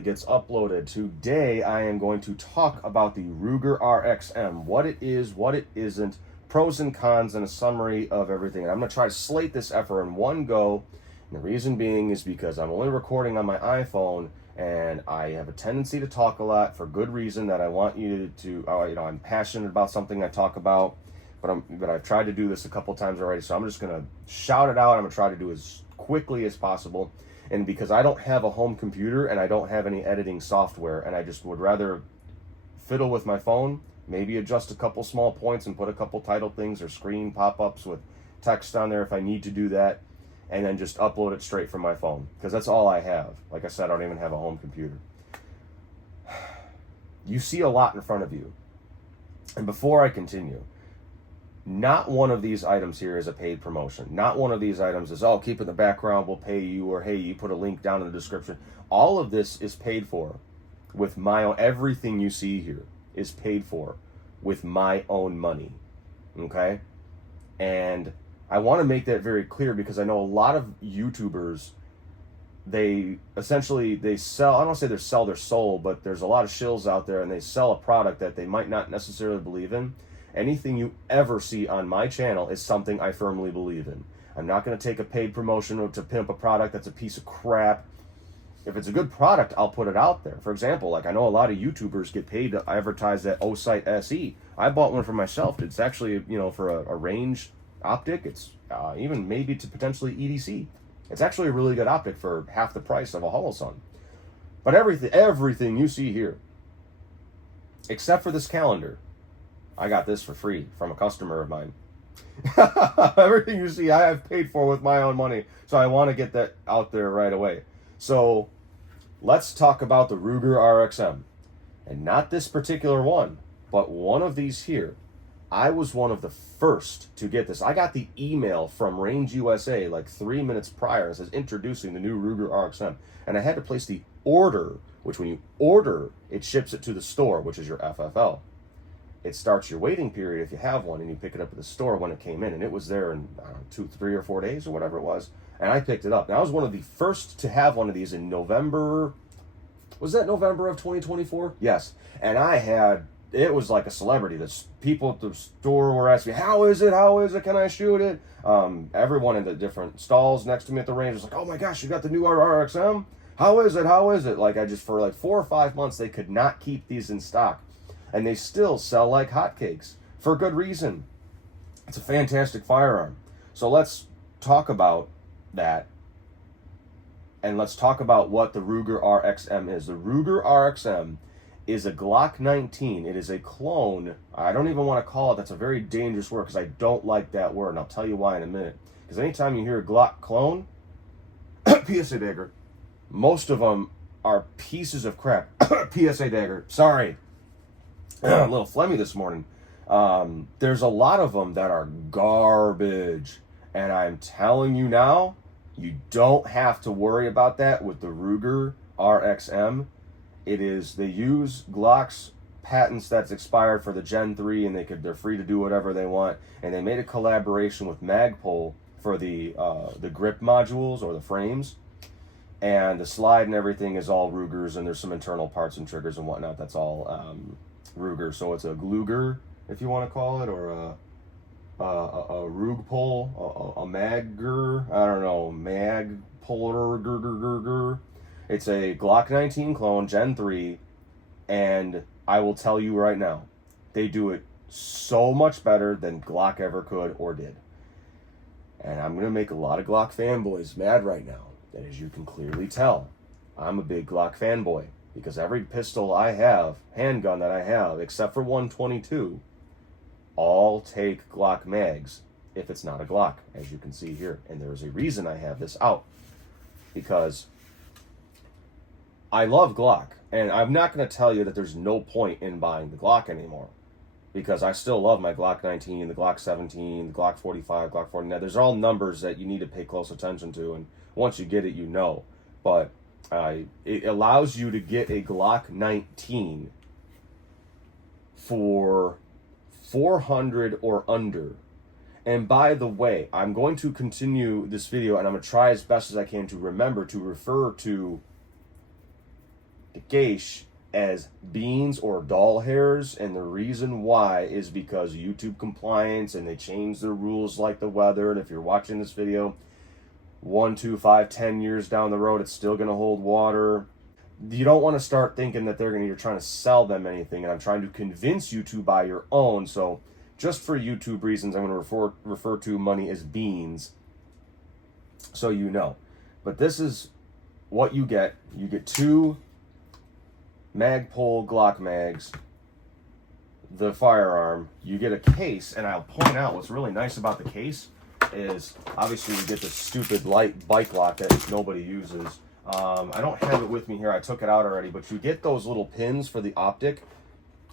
actually gets uploaded. Today I am going to talk about the Ruger RXM, what it is, what it isn't, pros and cons, and a summary of everything. And I'm going to try to slate this effort in one go. And the reason being is because I'm only recording on my iPhone, and I have a tendency to talk a lot for good reason that I want you to, I'm passionate about something I talk about, but I've tried to do this a couple times already, so I'm just going to shout it out. I'm going to try to do as quickly as possible. And because I don't have a home computer and I don't have any editing software, and I just would rather fiddle with my phone, maybe adjust a couple small points and put a couple title things or screen pop-ups with text on there if I need to do that, and then just upload it straight from my phone, because that's all I have. Like I said, I don't even have a home computer. You see a lot in front of you. And before I continue, not one of these items here is a paid promotion. Not one of these items is, oh, keep it in the background, we'll pay you, or hey, you put a link down in the description. All of this is paid for with my own, everything you see here is paid for with my own money, okay? And I want to make that very clear, because I know a lot of YouTubers, they sell, I don't want to say they sell their soul, but there's a lot of shills out there, and they sell a product that they might not necessarily believe in. Anything you ever see on my channel is something I firmly believe in. I'm not going to take a paid promotion to pimp a product that's a piece of crap. If it's a good product, I'll put it out there. For example, like I know a lot of YouTubers get paid to advertise that O-Sight SE. I bought one for myself. It's actually, for a range optic. It's even maybe to potentially EDC. It's actually a really good optic for half the price of a Holosun. But everything you see here, except for this calendar, I got this for free from a customer of mine. Everything you see, I have paid for with my own money. So I want to get that out there right away. So let's talk about the Ruger RXM. And not this particular one, but one of these here. I was one of the first to get this. I got the email from Range USA like 3 minutes prior. It says introducing the new Ruger RXM. And I had to place the order, which when you order, it ships it to the store, which is your FFL. It starts your waiting period if you have one, and you pick it up at the store when it came in, and it was there in, I don't know, 2, 3, or 4 days or whatever it was, and I picked it up. Now, I was one of the first to have one of these in November. Was that November of 2024? Yes. And it was like a celebrity. The people at the store were asking me, how is it, can I shoot it? Everyone in the different stalls next to me at the range was like, oh my gosh, you got the new RXM? How is it? Like, for like 4 or 5 months, they could not keep these in stock. And they still sell like hotcakes for good reason. It's a fantastic firearm. So let's talk about that. And let's talk about what the Ruger RXM is. The Ruger RXM is a Glock 19. It is a clone. I don't even want to call it. That's a very dangerous word, because I don't like that word. And I'll tell you why in a minute. Because anytime you hear a Glock clone, PSA dagger, most of them are pieces of crap. PSA dagger. Sorry. A little phlegmy this morning. There's a lot of them that are garbage, and I'm telling you now, you don't have to worry about that with the Ruger RXM. They use Glock's patents that's expired for the Gen 3, and they're free to do whatever they want. And they made a collaboration with Magpul for the grip modules or the frames, and the slide and everything is all Rugers, and there's some internal parts and triggers and whatnot. That's all Ruger. So it's a Gluger, if you want to call it, or a Rugpol, a Magger, I don't know, Magpuller. It's a Glock 19 clone, Gen 3, and I will tell you right now, they do it so much better than Glock ever could or did. And I'm going to make a lot of Glock fanboys mad right now. And as you can clearly tell, I'm a big Glock fanboy. Because every pistol I have, handgun that I have, except for 122, all take Glock mags if it's not a Glock, as you can see here. And there's a reason I have this out. Because I love Glock. And I'm not going to tell you that there's no point in buying the Glock anymore. Because I still love my Glock 19, the Glock 17, the Glock 45, Glock 49. There's all numbers that you need to pay close attention to. And once you get it, you know. But it allows you to get a Glock 19 for $400 or under. And by the way, I'm going to continue this video, and I'm going to try as best as I can to remember to refer to gauge as beans or doll hairs, and the reason why is because YouTube compliance, and they change their rules like the weather. And if you're watching this video 1, 2, 5, 10 years down the road, it's still going to hold water. You don't want to start thinking that you're trying to sell them anything, and I'm trying to convince you to buy your own. So just for YouTube reasons, I'm going to refer to money as beans, so you know. But this is what you get. You get 2 Magpul Glock mags, the firearm. You get a case, and I'll point out what's really nice about the case is obviously you get this stupid light bike lock that nobody uses. I don't have it with me here. I took it out already, but you get those little pins for the optic,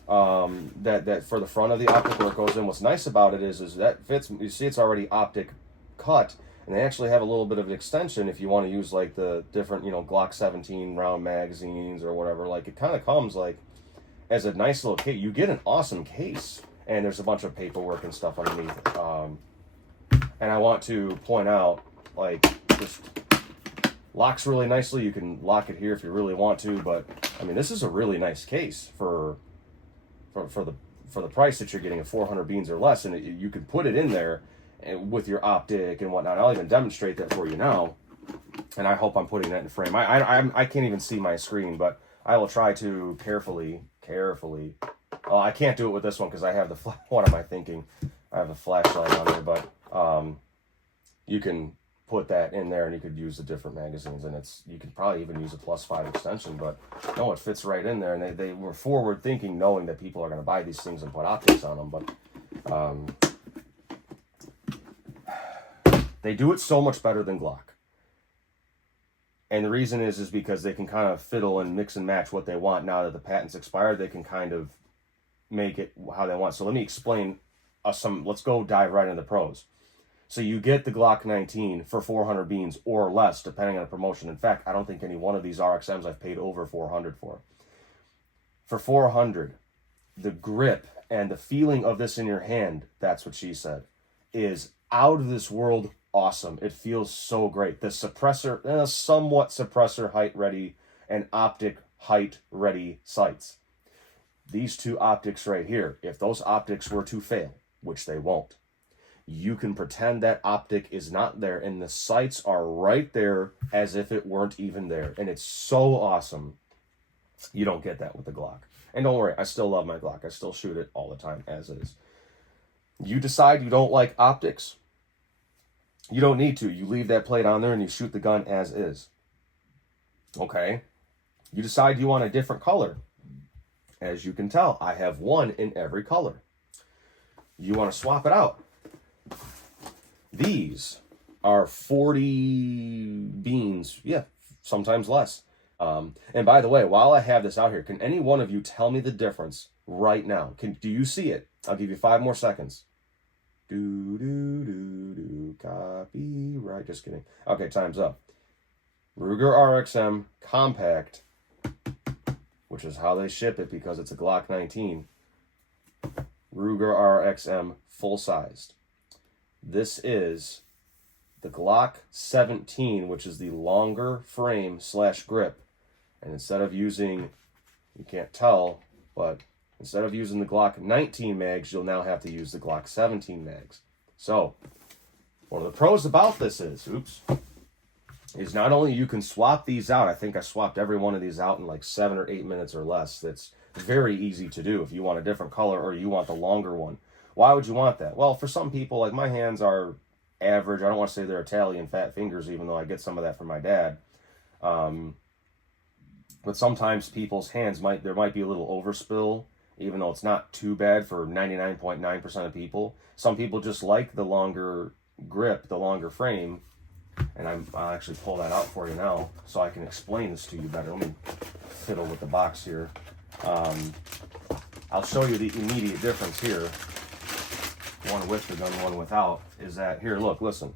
that for the front of the optic where it goes in. What's nice about it is that fits. You see, it's already optic cut, and they actually have a little bit of an extension if you want to use like the different, Glock 17 round magazines or whatever. Like, it kind of comes like as a nice little case. You get an awesome case, and there's a bunch of paperwork and stuff underneath it. And I want to point out, like, just locks really nicely. You can lock it here if you really want to, but I mean, this is a really nice case for the price that you're getting at 400 beans or less, and you can put it in there with your optic and whatnot. I'll even demonstrate that for you now, and I hope I'm putting that in frame. I can't even see my screen, but I will try to carefully. Oh, I can't do it with this one because I have the what am I thinking? I have the flashlight on there, but you can put that in there, and you could use the different magazines, and you could probably even use a +5 extension, but no, it fits right in there. And they were forward thinking, knowing that people are going to buy these things and put optics on them. But they do it so much better than Glock, and the reason is because they can kind of fiddle and mix and match what they want. Now that the patent's expired, they can kind of make it how they want. So let me explain let's go dive right into the pros. So you get the Glock 19 for 400 beans or less, depending on the promotion. In fact, I don't think any one of these RXMs I've paid over 400 for. For 400, the grip and the feeling of this in your hand, that's what she said, is out of this world awesome. It feels so great. The suppressor, somewhat suppressor height ready and optic height ready sights. These 2 optics right here, if those optics were to fail, which they won't, you can pretend that optic is not there, and the sights are right there as if it weren't even there. And it's so awesome. You don't get that with the Glock. And don't worry, I still love my Glock. I still shoot it all the time as is. You decide you don't like optics, you don't need to. You leave that plate on there and you shoot the gun as is. Okay. You decide you want a different color. As you can tell, I have one in every color. You want to swap it out. These are 40 beans. Yeah, sometimes less. And by the way, while I have this out here, can any one of you tell me the difference right now? Do you see it? I'll give you 5 more seconds. Copyright. Just kidding. Okay, time's up. Ruger RXM compact, which is how they ship it because it's a Glock 19. Ruger RXM full-sized. This is the Glock 17, which is the longer frame / grip. And instead of using, you can't tell, but instead of using the Glock 19 mags, you'll now have to use the Glock 17 mags. So, one of the pros about this is not only you can swap these out. I think I swapped every one of these out in like 7 or 8 minutes or less. That's very easy to do if you want a different color or you want the longer one. Why would you want that? Well, for some people, like my hands are average. I don't want to say they're Italian fat fingers, even though I get some of that from my dad. But sometimes people's hands there might be a little overspill, even though it's not too bad for 99.9% of people. Some people just like the longer grip, the longer frame. And I'll actually pull that out for you now so I can explain this to you better. Let me fiddle with the box here. I'll show you the immediate difference here. One with the gun, one without, is that here, look, listen.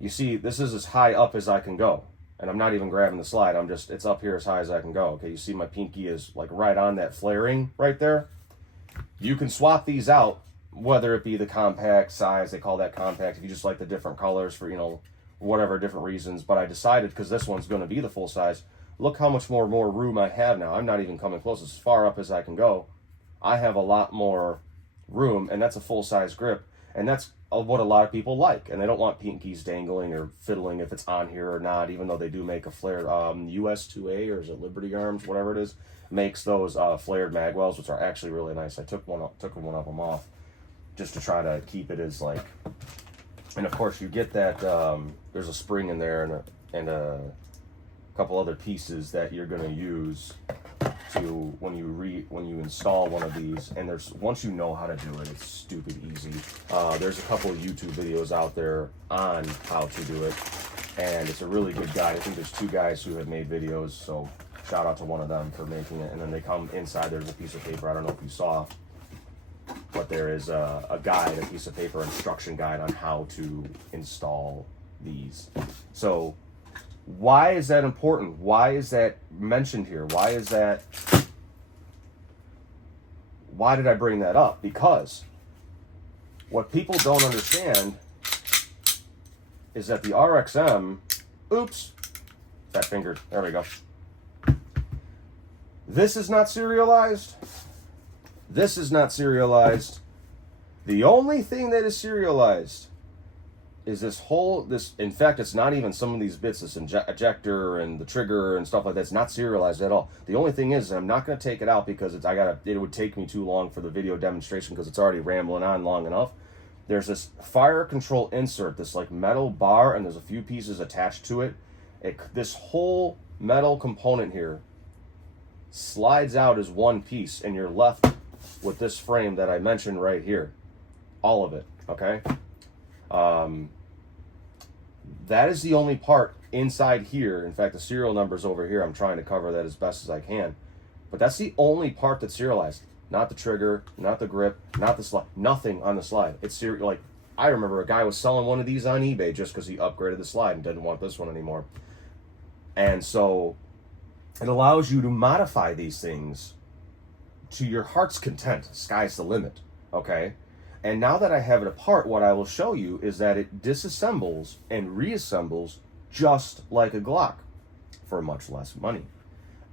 You see, this is as high up as I can go. And I'm not even grabbing the slide. It's up here as high as I can go. Okay, you see my pinky is like right on that flaring right there. You can swap these out, whether it be the compact size, they call that compact, if you just like the different colors for, whatever different reasons. But I decided, because this one's going to be the full size, look how much more room I have now. I'm not even coming close, as far up as I can go. I have a lot more room, and that's a full-size grip, and that's what a lot of people like, and they don't want pinkies dangling or fiddling if it's on here or not, even though they do make a flared US2A, or is it Liberty Arms, whatever it is, makes those flared magwells, which are actually really nice. I took one of them off just to try to keep it as like, and of course you get that there's a spring in there and a couple other pieces that you're going to use to when you install one of these. And there's, once you know how to do it, it's stupid easy. There's a couple of YouTube videos out there on how to do it, and it's a really good guide. I think there's 2 guys who have made videos, so shout out to one of them for making it. And then they come inside, there's a piece of paper, I don't know if you saw, but there is a guide, a piece of paper instruction guide on how to install these. So why is that important? Why is that mentioned here? Why did I bring that up? Because what people don't understand is that the RXM, oops, fat finger, there we go. This is not serialized. This is not serialized. The only thing that is serialized is this, in fact, it's not even some of these bits, this ejector and the trigger and stuff like that. It's not serialized at all. The only thing is, I'm not going to take it out because it would take me too long for the video demonstration because it's already rambling on long enough. There's this fire control insert, this like metal bar, and there's a few pieces attached to it. This whole metal component here slides out as one piece, and you're left with this frame that I mentioned right here. All of it, okay? That is the only part inside here. In fact, the serial number's over here. I'm trying to cover that as best as I can. But that's the only part that's serialized. Not the trigger, not the grip, not the slide. Nothing on the slide. It's like, I remember a guy was selling one of these on eBay just because he upgraded the slide and didn't want this one anymore. And so it allows you to modify these things to your heart's content. Sky's the limit, okay? And now that I have it apart, what I will show you is that it disassembles and reassembles just like a Glock for much less money.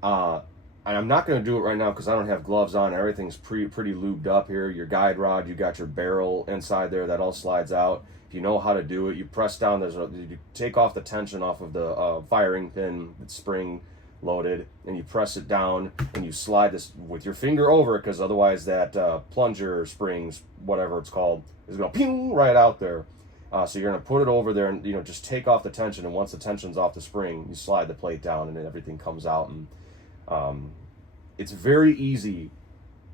And I'm not going to do it right now because I don't have gloves on. Everything's pretty lubed up here. Your guide rod, you got your barrel inside there that all slides out. If you know how to do it, you press down. You take off the tension off of the firing pin, it's spring loaded, and you press it down and you slide this with your finger over it, because otherwise that plunger springs, whatever it's called, is going to ping right out there. So you're going to put it over there and just take off the tension, and once the tension's off the spring, you slide the plate down and then everything comes out. And it's very easy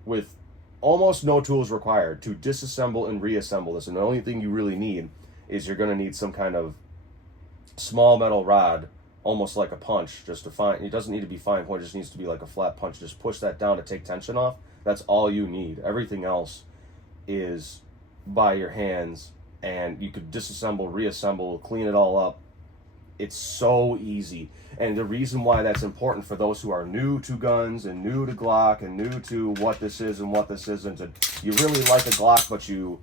with almost no tools required to disassemble and reassemble this. And the only thing you really need is you're going to need some kind of small metal rod, almost like a punch, just to find. It doesn't need to be fine point, it just needs to be like a flat punch. Just push that down to take tension off. That's all you need. Everything else is by your hands, and you could disassemble, reassemble, clean it all up. It's so easy. And the reason why that's important for those who are new to guns and new to Glock and new to what this is and what this isn't, and you really like a Glock, but you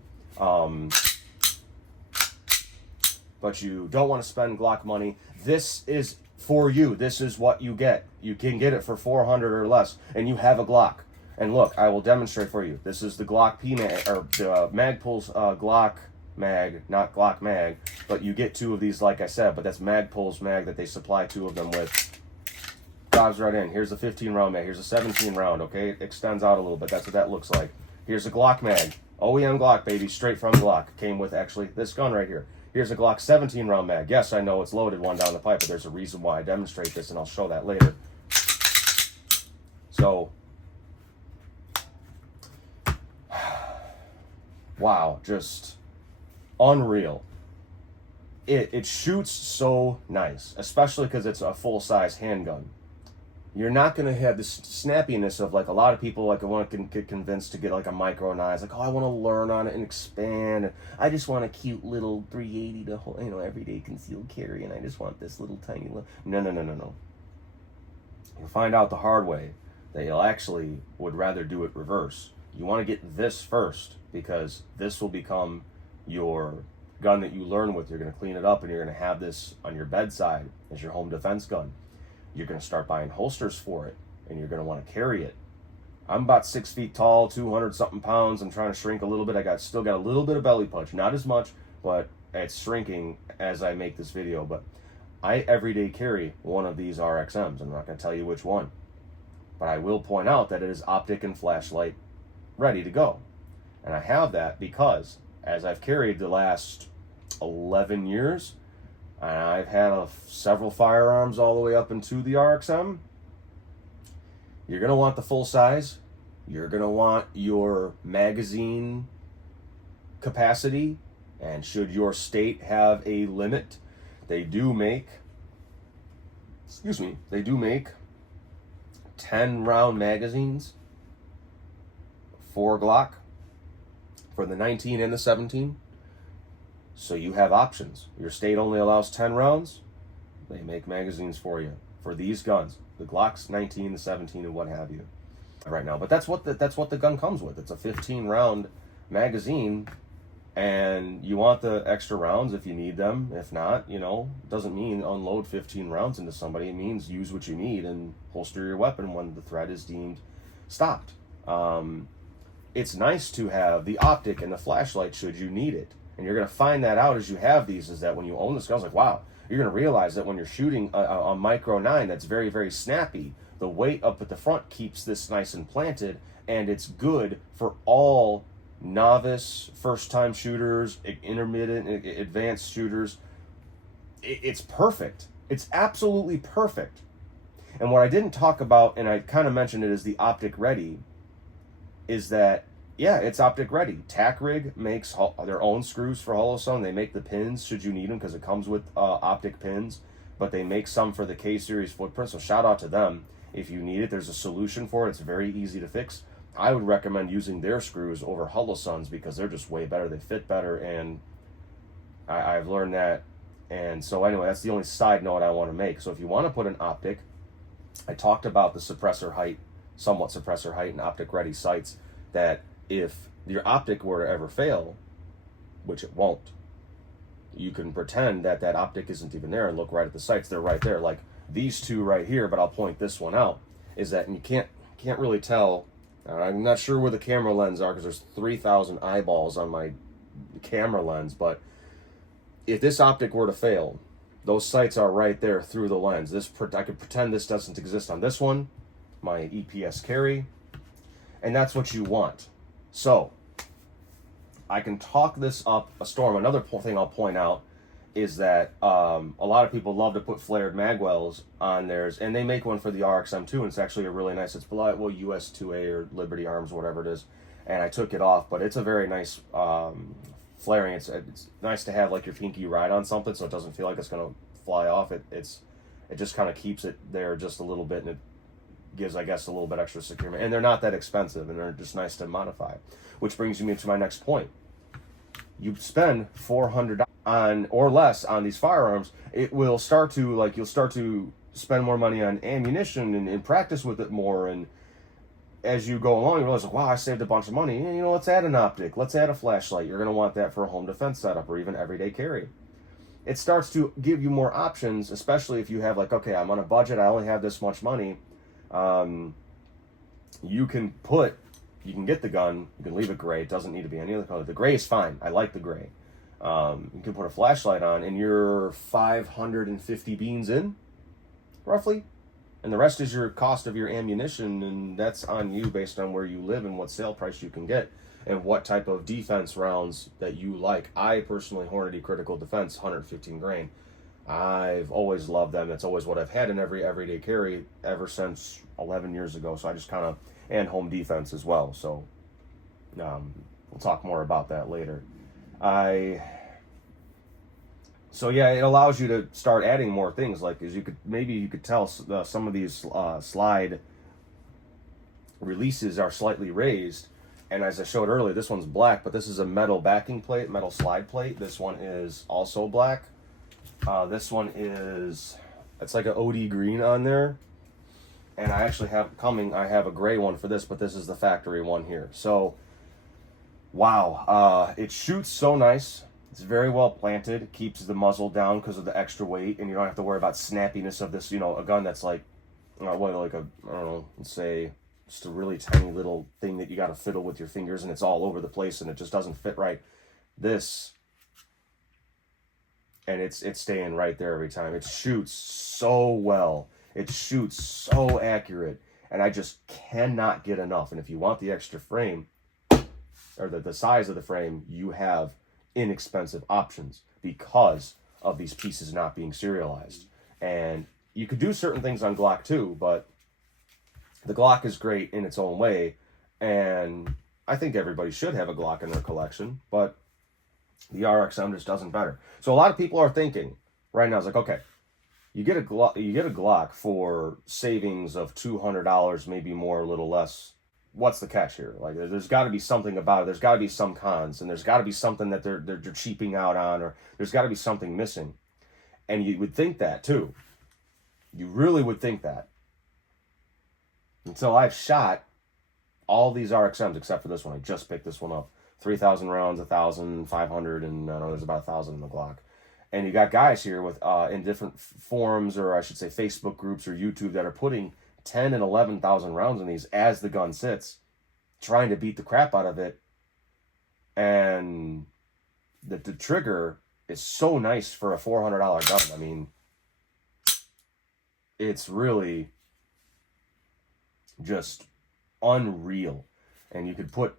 don't want to spend Glock money, this is for you. This is what you get. You can get it for $400 or less, and you have a Glock. And look, I will demonstrate for you. This is the Glock P mag, or the Magpul's Glock mag, not Glock mag, but you get 2 of these, like I said, but that's Magpul's mag that they supply 2 of them with. Dives right in. Here's a 15 round mag. Here's a 17 round, okay? It extends out a little bit. That's what that looks like. Here's a Glock mag. OEM Glock, baby, straight from Glock. Came with actually this gun right here. Here's a Glock 17 round mag. Yes, I know it's loaded one down the pipe, but there's a reason why I demonstrate this, and I'll show that later. So, wow, just unreal. It shoots so nice, especially because it's a full-size handgun. You're not going to have this snappiness of, like, a lot of people, like, want to get convinced to get, like, a micro nine. Like, oh, I want to learn on it and expand. I just want a cute little 380 to hold, everyday concealed carry, and I just want this little tiny little... No. You'll find out the hard way that you'll actually would rather do it reverse. You want to get this first, because this will become your gun that you learn with. You're going to clean it up, and you're going to have this on your bedside as your home defense gun. You're going to start buying holsters for it, and you're going to want to carry it. I'm about 6 feet tall, 200 something pounds. I'm trying to shrink a little bit. Still got a little bit of belly punch, not as much, but it's shrinking as I make this video. But I everyday carry one of these RXMs. I'm not going to tell you which one, but I will point out that it is optic and flashlight ready to go. And I have that because as I've carried the last 11 years, and I've had several firearms all the way up into the RXM, you're going to want the full size. You're going to want your magazine capacity. And should your state have a limit, they do make 10 round magazines for Glock for the 19 and the 17. So you have options. Your state only allows 10 rounds. They make magazines for you for these guns, the Glocks 19, the 17, and what have you right now. But that's what the gun comes with. It's a 15 round magazine, and you want the extra rounds if you need them. If not, it doesn't mean unload 15 rounds into somebody. It means use what you need and holster your weapon when the threat is deemed stopped. It's nice to have the optic and the flashlight should you need it. And you're going to find that out as you have these, is that when you own this gun, it's like, wow, you're going to realize that when you're shooting a micro 9 that's very, very snappy, the weight up at the front keeps this nice and planted, and it's good for all novice, first-time shooters, intermittent, advanced shooters. It's perfect. It's absolutely perfect. And what I didn't talk about, and I kind of mentioned it as the optic ready, is that, yeah, it's optic ready. Tack Rig makes their own screws for Holosun. They make the pins should you need them because it comes with optic pins, but they make some for the K-Series footprint, so shout out to them. If you need it, there's a solution for it. It's very easy to fix. I would recommend using their screws over Holosun's because they're just way better. They fit better, and I've learned that. And so anyway, that's the only side note I want to make. So if you want to put an optic, I talked about the suppressor height, somewhat suppressor height and optic ready sights, that if your optic were to ever fail, which it won't, you can pretend that that optic isn't even there and look right at the sights. They're right there, like these two right here, but I'll point this one out, is that you can't really tell. I'm not sure where the camera lens are because there's 3,000 eyeballs on my camera lens, but if this optic were to fail, those sights are right there through the lens. I could pretend this doesn't exist on this one, my EPS carry, and that's what you want. So I can talk this up a storm. Another thing I'll point out is that a lot of people love to put flared magwells on theirs, and they make one for the RXM too, and it's actually a really nice, it's US 2A or Liberty Arms, whatever it is, and I took it off, but it's a very nice flaring. It's nice to have like your pinky ride on something so it doesn't feel like it's going to fly off. It just kind of keeps it there just a little bit, and it gives, I guess, a little bit extra security. And they're not that expensive, and they're just nice to modify. Which brings me to my next point. You spend $400 on or less on these firearms, it will start to, you'll start to spend more money on ammunition and practice with it more. And as you go along, you realize, wow, I saved a bunch of money. Let's add an optic. Let's add a flashlight. You're going to want that for a home defense setup or even everyday carry. It starts to give you more options, especially if you have okay, I'm on a budget, I only have this much money. You can get the gun, you can leave it gray, it doesn't need to be any other color. The gray is fine, I like the gray. You can put a flashlight on and you're 550 beans in, roughly. And the rest is your cost of your ammunition, and that's on you based on where you live and what sale price you can get and what type of defense rounds that you like. I personally, Hornady Critical Defense, 115 grain. I've always loved them. It's always what I've had in every everyday carry ever since 11 years ago. So I just and home defense as well. So we'll talk more about that later. So yeah, it allows you to start adding more things. Maybe you could tell some of these slide releases are slightly raised. And as I showed earlier, this one's black, but this is a metal backing plate, metal slide plate. This one is also black. This one it's like an OD green on there. And I actually I have a gray one for this, but this is the factory one here. So, wow, it shoots so nice. It's very well planted. It keeps the muzzle down because of the extra weight, and you don't have to worry about snappiness of this, a gun that's like a, I don't know, let's say just a really tiny little thing that you got to fiddle with your fingers and it's all over the place and it just doesn't fit right. This, and it's staying right there every time. It shoots so well. It shoots so accurate, and I just cannot get enough. And if you want the extra frame, or the size of the frame, you have inexpensive options because of these pieces not being serialized. And you could do certain things on Glock too, but the Glock is great in its own way, and I think everybody should have a Glock in their collection, but the RXM just doesn't better. So a lot of people are thinking right now, it's like, okay, you get a Glock for savings of $200, maybe more, a little less. What's the catch here? Like, there's got to be something about it. There's got to be some cons, and there's got to be something that they're cheaping out on, or there's got to be something missing. And you would think that too. You really would think that. Until I've shot all these RXMs except for this one. I just picked this one up. 3,000 rounds, 1,500, and I don't know, there's about 1,000 in the Glock. And you got guys here with in different forums, or I should say Facebook groups or YouTube, that are putting 10 and 11,000 rounds in these as the gun sits, trying to beat the crap out of it. And the trigger is so nice for a $400 gun. I mean, it's really just unreal. And you could put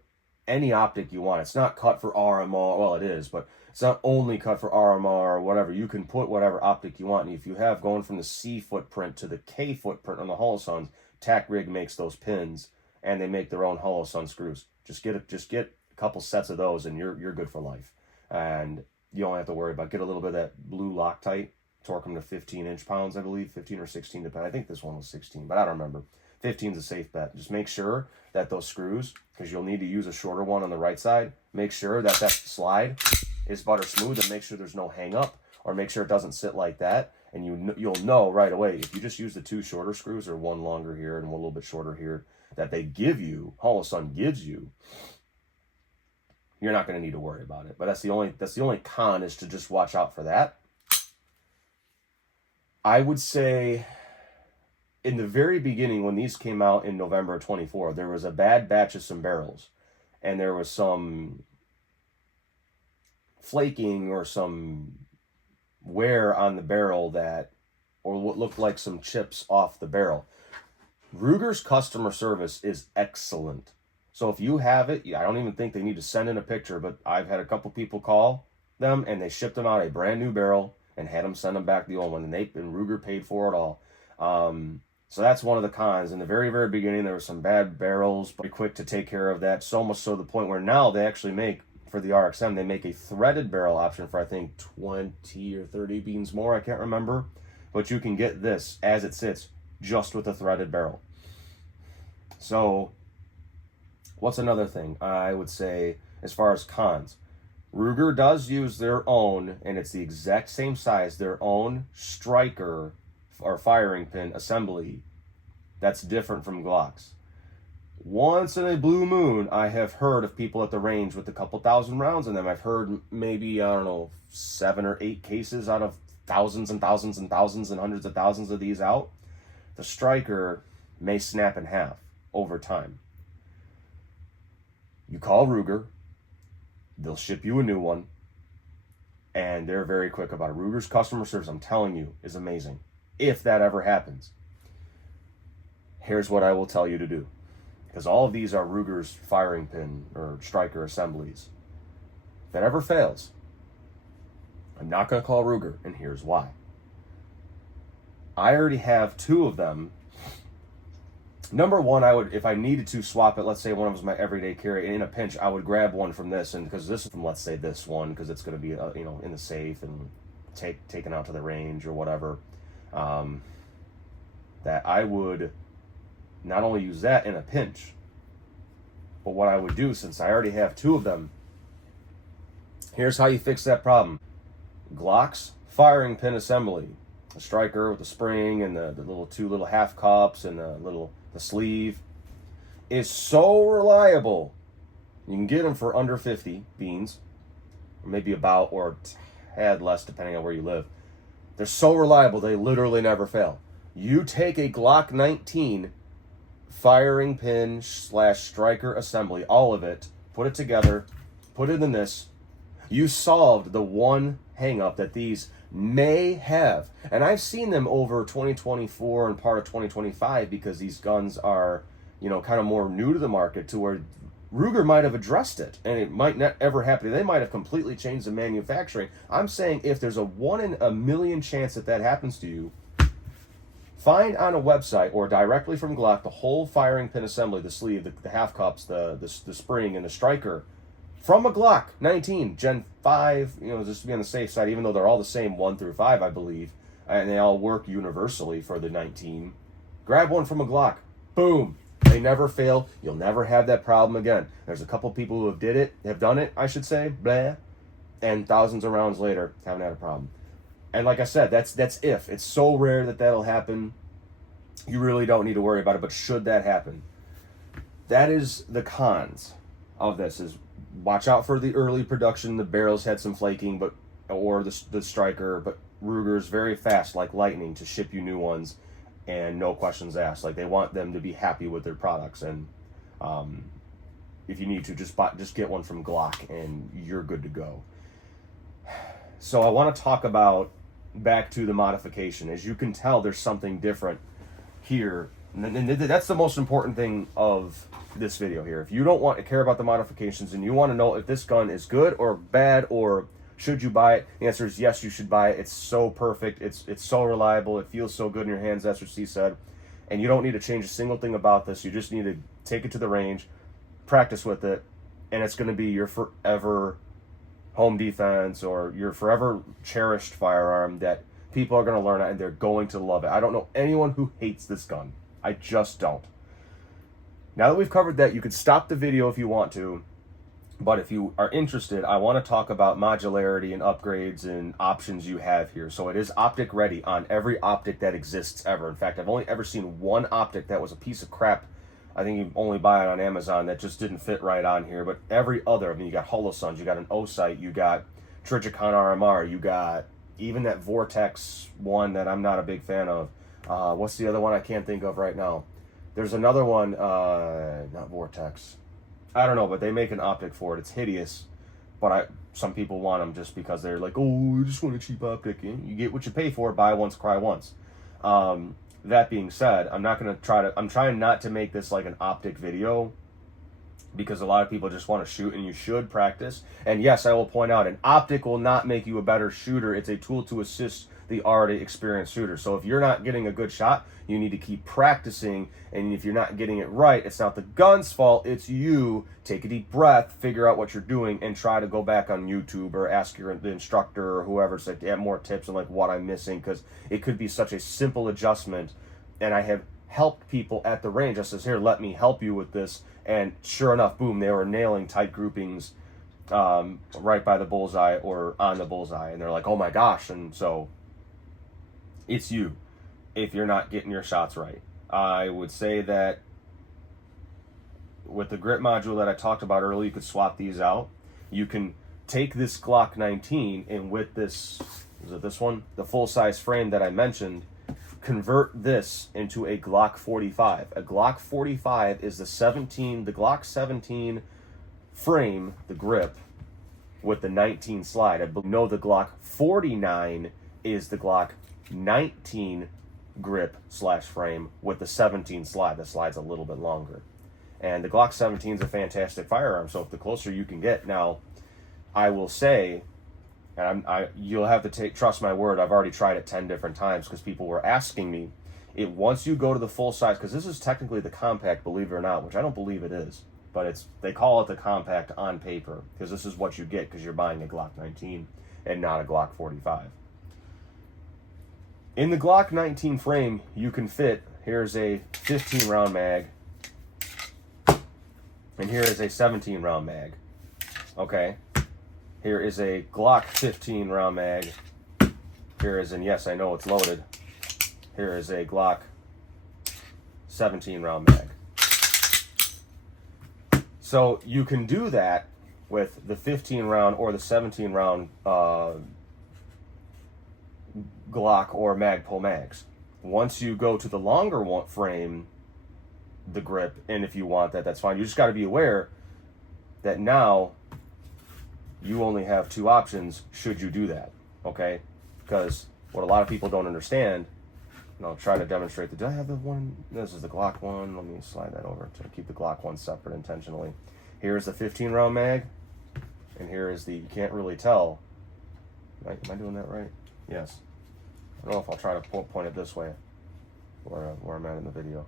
any optic you want. It's not cut for RMR. Well, it is, but it's not only cut for RMR or whatever. You can put whatever optic you want. And if you have going from the C footprint to the K footprint on the Holosuns, Tac Rig makes those pins, and they make their own Holosun screws. Just get a couple sets of those, and you're good for life. And you don't have to worry about, get a little bit of that blue Loctite, torque them to 15 inch-pounds, I believe, 15 or 16 depending. I think this one was 16, but I don't remember. 15 is a safe bet. Just make sure that those screws, because you'll need to use a shorter one on the right side, make sure that slide is butter smooth, and make sure there's no hang up, or make sure it doesn't sit like that. And you'll know right away, if you just use the two shorter screws, or one longer here and one a little bit shorter here, that they give you, Holosun gives you, you're not going to need to worry about it. But that's the only con, is to just watch out for that. I would say, in the very beginning, when these came out in November of 24, there was a bad batch of some barrels, and there was some flaking or some wear on the barrel, that, or what looked like some chips off the barrel. Ruger's customer service is excellent. So if you have it, I don't even think they need to send in a picture, but I've had a couple people call them, and they shipped them out a brand new barrel and had them send them back the old one, and Ruger paid for it all. So that's one of the cons. In the very, very beginning, there were some bad barrels, but quick to take care of that. So much so to the point where now they actually make, for the RXM, they make a threaded barrel option for, I think, 20 or 30 beans more. I can't remember. But you can get this as it sits, just with a threaded barrel. So what's another thing I would say as far as cons? Ruger does use their own, and it's the exact same size, their own striker or firing pin assembly that's different from Glock's. Once in a blue moon, I have heard of people at the range with a couple thousand rounds in them. I've heard maybe, I don't know, 7 or 8 cases out of thousands and thousands and thousands and hundreds of thousands of these out. The striker may snap in half over time. You call Ruger, they'll ship you a new one, and they're very quick about it. Ruger's customer service, I'm telling you, is amazing. If that ever happens, here's what I will tell you to do. Because all of these are Ruger's firing pin or striker assemblies. If that ever fails, I'm not going to call Ruger, and here's why. I already have 2 of them. Number one, I would, if I needed to swap it, let's say one of them was my everyday carry, in a pinch, I would grab one from this, and because this is from, let's say, this one, because it's going to be, in the safe and taken out to the range or whatever, that I would not only use that in a pinch, but what I would do, since I already have 2 of them, here's how you fix that problem. Glock's firing pin assembly, the striker with the spring and the little 2 little half cups and the sleeve, is so reliable. You can get them for under 50 beans, or maybe about, or a tad less depending on where you live. They're so reliable, they literally never fail. You take a Glock 19 firing pin / striker assembly, all of it, put it together, put it in this. You solved the one hang-up that these may have. And I've seen them over 2024 and part of 2025 because these guns are, you know, kind of more new to the market, to where Ruger might have addressed it and it might not ever happen. They might have completely changed the manufacturing. I'm saying if there's a 1 in a million chance that that happens to you, find on a website or directly from Glock the whole firing pin assembly, the sleeve, the half cups, the spring, and the striker from a Glock 19 Gen 5, you know, just to be on the safe side, even though they're all the same 1 through 5, I believe, and they all work universally for the 19. Grab one from a Glock. Boom. They never fail. You'll never have that problem again. There's a couple people who have done it, I should say, blah, and thousands of rounds later, haven't had a problem. And like I said, that's if. It's so rare that that'll happen, you really don't need to worry about it. But should that happen, that is the cons of this, is watch out for the early production. The barrels had some flaking, or the striker, but Ruger's very fast, like lightning, to ship you new ones, and no questions asked. Like, they want them to be happy with their products, and if you need to, just get one from Glock, and you're good to go. So I want to talk about, back to the modification. As you can tell, there's something different here, and that's the most important thing of this video here. If you don't want to care about the modifications and you want to know if this gun is good or bad, or should you buy it, the answer is yes, you should buy it. It's so perfect, it's so reliable, it feels so good in your hands. That's what Steve said. And you don't need to change a single thing about this. You just need to take it to the range, practice with it, and it's going to be your forever home defense, or your forever cherished firearm that people are going to learn it and they're going to love it. I don't know anyone who hates this gun. I just don't. Now that we've covered that, you can stop the video if you want to, but if you are interested, I want to talk about modularity and upgrades and options you have here. So it is optic ready on every optic that exists ever. In fact, I've only ever seen one optic that was a piece of crap. I think you only buy it on Amazon, that just didn't fit right on here. But every other, I mean, you got Holosuns, you got an O-Sight, you got Trijicon RMR, you got even that Vortex one that I'm not a big fan of. What's the other one I can't think of right now? There's another one, not Vortex. I don't know, but they make an optic for it. It's hideous, but some people want them just because they're like, oh, I just want a cheap optic. You get what you pay for. Buy once, cry once. That being said, I'm trying not to make this like an optic video, because a lot of people just want to shoot, and you should practice. And yes, I will point out, an optic will not make you a better shooter. It's a tool to assist the already experienced shooter. So if you're not getting a good shot, you need to keep practicing. And if you're not getting it right, it's not the gun's fault, it's you. Take a deep breath, figure out what you're doing, and try to go back on YouTube or ask the instructor or whoever to have more tips on like what I'm missing, because it could be such a simple adjustment. And I have helped people at the range. I says, here, let me help you with this. And sure enough, boom, they were nailing tight groupings right by the bullseye or on the bullseye. And they're like, oh my gosh. And so it's you if you're not getting your shots right. I would say that with the grip module that I talked about earlier, you could swap these out. You can take this Glock 19 and with this, is it this one? The full-size frame that I mentioned, convert this into a Glock 45. A Glock 45 is the Glock 17 frame, the grip, with the 19 slide. I know the Glock 49 is the Glock 19 grip / frame with the 17 slide. The slide's a little bit longer. And the Glock 17 is a fantastic firearm, so if the closer you can get. Now, I will say, and you'll have to trust my word, I've already tried it 10 different times because people were asking me. Once you go to the full size, because this is technically the compact, believe it or not, which I don't believe it is, but they call it the compact on paper, because this is what you get because you're buying a Glock 19 and not a Glock 45. In the Glock 19 frame, you can fit, here's a 15 round mag, and here is a 17 round mag. Okay. Here is a Glock 15 round mag. Here is, and yes, I know it's loaded. Here is a Glock 17 round mag. So you can do that with the 15 round or the 17 round Glock or Magpul mags. once you go to the longer one frame, the grip, and if you want that, that's fine. You just got to be aware that now you only have 2 options should you do that, okay? Because what a lot of people don't understand, and I'll try to demonstrate did I have the one? This is the Glock one. Let me slide that over to keep the Glock one separate intentionally. Here's the 15 round mag, and here is the, you can't really tell. Am I doing that right? Yes. I don't know if I'll try to point it this way, where I'm at in the video.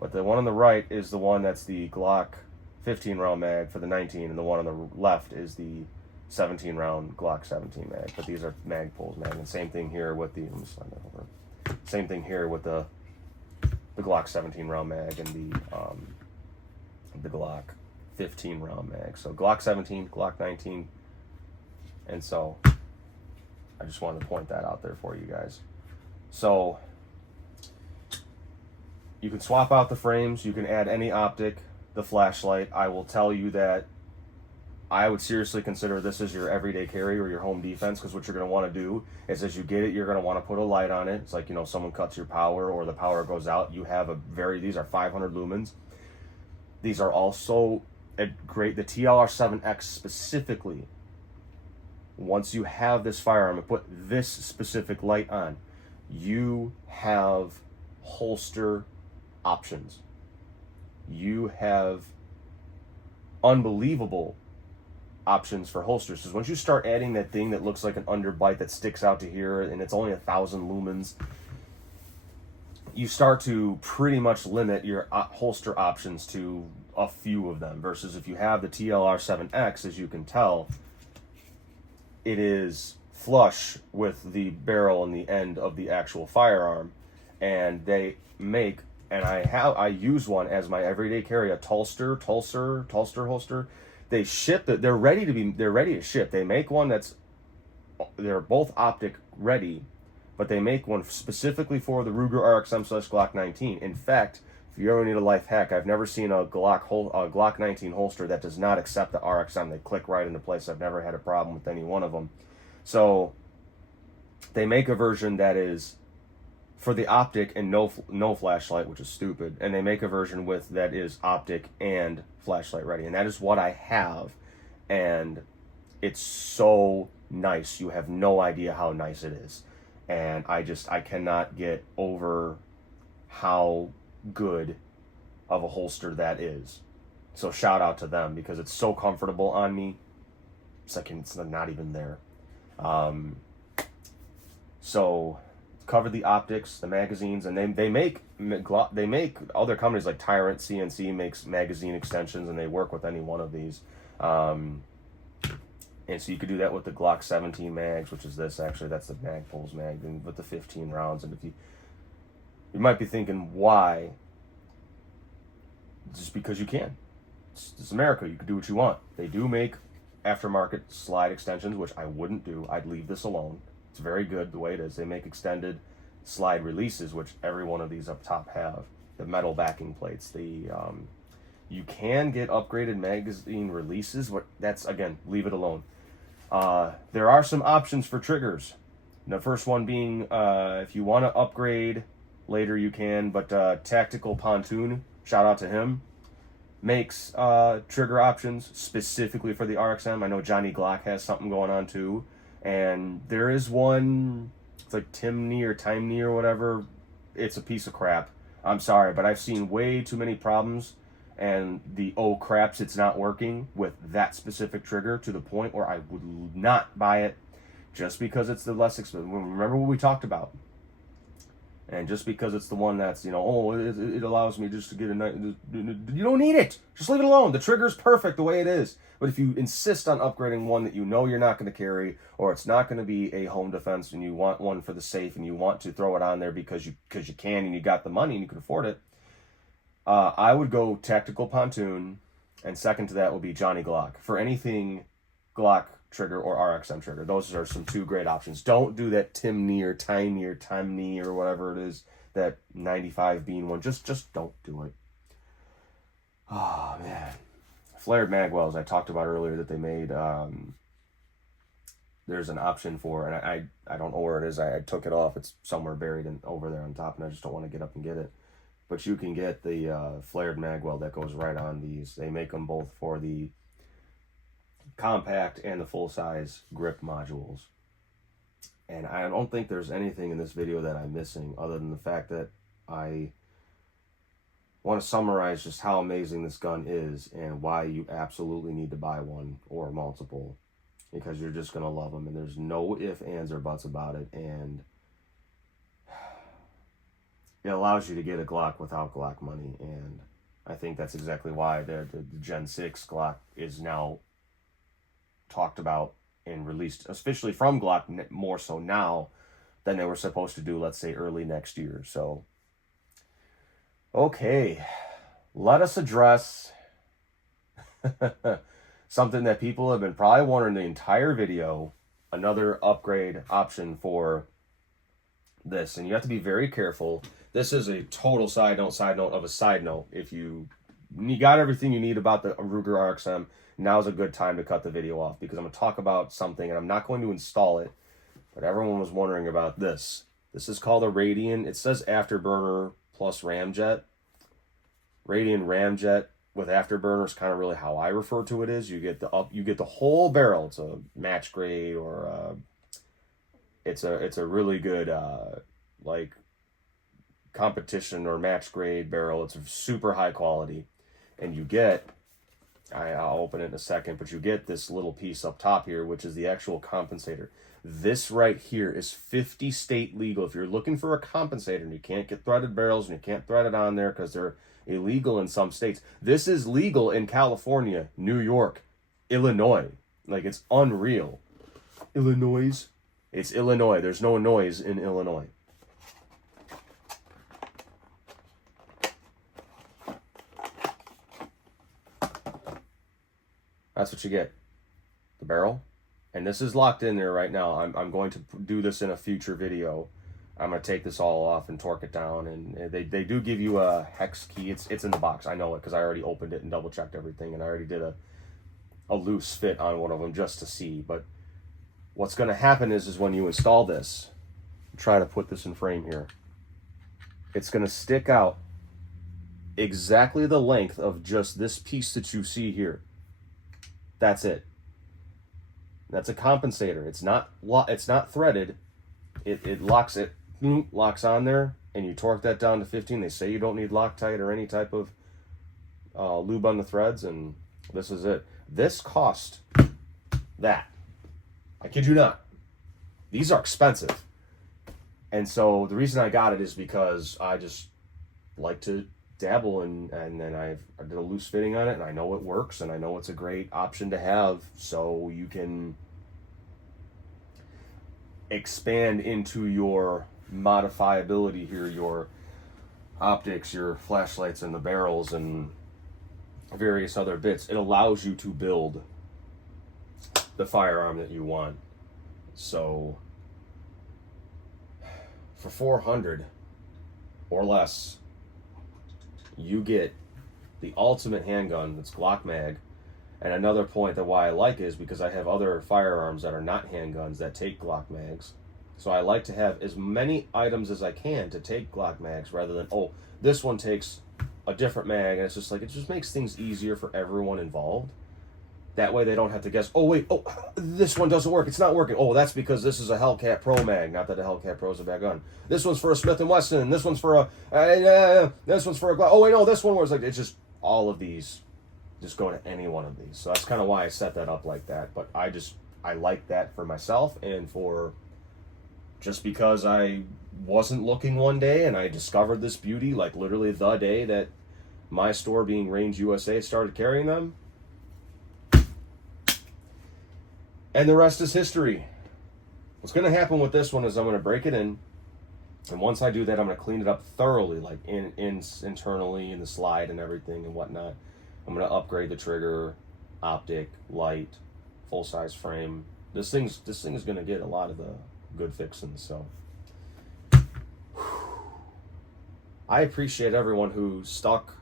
But the one on the right is the one that's the Glock 15 round mag for the 19, and the one on the left is the 17 round Glock 17 mag. But these are mag pulls, mag. And same thing here with the, let me slide that over. Same thing here with the Glock 17 round mag and the Glock 15 round mag. So Glock 17, Glock 19, and so I just wanted to point that out there for you guys. So you can swap out the frames, you can add any optic, the flashlight. I will tell you that I would seriously consider this as your everyday carry or your home defense, because what you're going to want to do is as you get it, you're going to want to put a light on it. It's like, you know, someone cuts your power or the power goes out. You have these are 500 lumens. These are also great. The TLR7X specifically, once you have this firearm and put this specific light on, you have holster options. You have unbelievable options for holsters. Because once you start adding that thing that looks like an underbite that sticks out to here and it's only 1,000 lumens, you start to pretty much limit your holster options to a few of them. Versus if you have the TLR7X, as you can tell, it is flush with the barrel and the end of the actual firearm, and they make, and I use one as my everyday carry, a Tulster holster. They ship it. They're ready to ship. They make one they're both optic ready, but they make one specifically for the Ruger RXM / Glock 19. In fact, if you ever need a life hack, I've never seen a Glock 19 holster that does not accept the RXM. They click right into place. I've never had a problem with any one of them. So they make a version that is for the optic and no flashlight, which is stupid, and they make a version with that is optic and flashlight ready, and that is what I have, and it's so nice. You have no idea how nice it is, and I cannot get over how good of a holster that is. So shout out to them, because it's so comfortable on me. It's not even there. So cover the optics, the magazines, and they make other companies like Tyrant CNC makes magazine extensions, and they work with any one of these. And so you could do that with the Glock 17 mags, which is this actually. That's the mag pulls mag, and with the 15 rounds. And if you might be thinking, why? Just because you can. It's America. You can do what you want. They do make aftermarket slide extensions, which I wouldn't do. I'd leave this alone. It's very good the way it is. They make extended slide releases, which every one of these up top have. The metal backing plates. You can get upgraded magazine releases, but that's, again, leave it alone. There are some options for triggers. The first one being, if you want to upgrade later, you can, but Tactical Pontoon, shout out to him, makes trigger options specifically for the RXM. I know Johnny Glock has something going on too. And there is one, it's like Timney or Timney or whatever. It's a piece of crap. I'm sorry, but I've seen way too many problems and the oh craps, it's not working with that specific trigger, to the point where I would not buy it just because it's the less expensive. Remember what we talked about. And just because it's the one that's, it allows me just to get a night. You don't need it. Just leave it alone. The trigger's perfect the way it is. But if you insist on upgrading one that you know you're not going to carry, or it's not going to be a home defense, and you want one for the safe, and you want to throw it on there because you can, and you got the money and you can afford it, I would go Tactical Pontoon, and second to that will be Johnny Glock. For anything Glock trigger or RXM trigger, those are some 2 great options. Don't do that Timney or Timney or Timney or whatever it is, that 95 bean one. Just don't do it. Oh man, flared magwells I talked about earlier that they made. there's an option for, and I don't know where it is. I took it off. It's somewhere buried over there on top, and I just don't want to get up and get it. But you can get the flared mag weld that goes right on these. They make them both for the compact and the full-size grip modules. And I don't think there's anything in this video that I'm missing other than the fact that I want to summarize just how amazing this gun is and why you absolutely need to buy one or multiple, because you're just going to love them, and there's no ifs, ands, or buts about it. And it allows you to get a Glock without Glock money, and I think that's exactly why the Gen 6 Glock is now talked about and released officially from Glock more so now than they were supposed to do, let's say, early next year. So, okay, let us address something that people have been probably wondering the entire video, another upgrade option for this. And you have to be very careful. This is a total side note of a side note. If you got everything you need about the Ruger RXM, now's a good time to cut the video off, because I'm going to talk about something, and I'm not going to install it, but everyone was wondering about this. This is called a Radian. It says Afterburner plus Ramjet. Radian Ramjet with Afterburner is kind of really how I refer to it. Is you get the whole barrel. It's a match grade, or it's a really good like competition or match grade barrel. It's super high quality, and you get, I'll open it in a second, but you get this little piece up top here, which is the actual compensator. This right here is 50 state legal. If you're looking for a compensator and you can't get threaded barrels and you can't thread it on there because they're illegal in some states, this is legal in California, New York, Illinois. Like, it's unreal. Illinois? It's Illinois. There's no noise in Illinois. That's what you get. The barrel. And this is locked in there right now. I'm going to do this in a future video. I'm going to take this all off and torque it down. And they do give you a hex key. It's in the box. I know it because I already opened it and double checked everything. And I already did a loose fit on one of them just to see. But what's going to happen is when you install this, try to put this in frame here, it's going to stick out exactly the length of just this piece that you see here. That's it. That's a compensator. It's not threaded. It locks on there, and you torque that down to 15. They say you don't need Loctite or any type of lube on the threads, and this is it. This cost that. I kid you not. These are expensive. And so the reason I got it is because I just like to dabble, and then I did a loose fitting on it, and I know it works, and I know it's a great option to have, so you can expand into your modifiability here, your optics, your flashlights, and the barrels, and various other bits. It allows you to build the firearm that you want. So for $400 or less, you get the ultimate handgun that's Glock mag. And another point that why I like it is because I have other firearms that are not handguns that take Glock mags. So I like to have as many items as I can to take Glock mags, rather than, oh, this one takes a different mag. And it's just like, it just makes things easier for everyone involved. That way they don't have to guess, oh, wait, oh, this one doesn't work. It's not working. Oh, that's because this is a Hellcat Pro mag. Not that a Hellcat Pro is a bad gun. This one's for a Smith & Wesson. This one's for this one's for a Glock. Oh, wait, no, this one was like, it's just all of these just go to any one of these. So that's kind of why I set that up like that. But I like that for myself, and for just because I wasn't looking one day and I discovered this beauty, like literally the day that my store, being Range USA, started carrying them. And the rest is history. What's going to happen with this one is I'm going to break it in, and once I do that, I'm going to clean it up thoroughly, like internally in the slide and everything and whatnot. I'm going to upgrade the trigger, optic, light, full-size frame. This thing is going to get a lot of the good fixings. So I appreciate everyone who stuck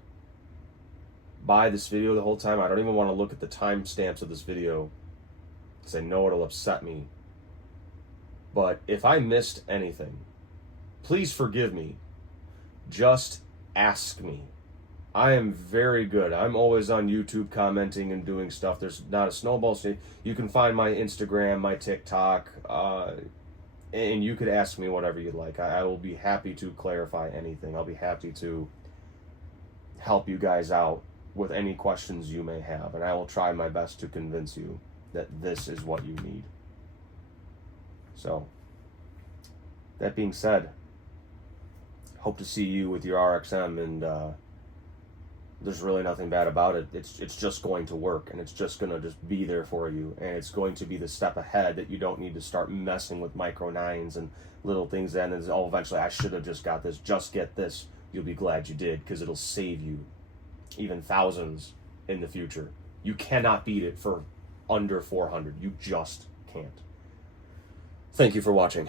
by this video the whole time. I don't even want to look at the timestamps of this video, because I know it'll upset me But if I missed anything, please forgive me. Just ask me. I am very good. I'm always on YouTube commenting and doing stuff. There's not a snowball state. You can find my Instagram, my TikTok, and you could ask me whatever you'd like. I will be happy to clarify anything. I'll be happy to help you guys out with any questions you may have, and I will try my best to convince you that this is what you need. So, that being said, hope to see you with your RXM, and there's really nothing bad about it. It's just going to work, and it's just going to just be there for you, and it's going to be the step ahead that you don't need to start messing with micro nines and little things then, and oh, eventually I should have just got this. Just get this. You'll be glad you did, because it'll save you even thousands in the future. You cannot beat it for under 400. You just can't. Thank you for watching.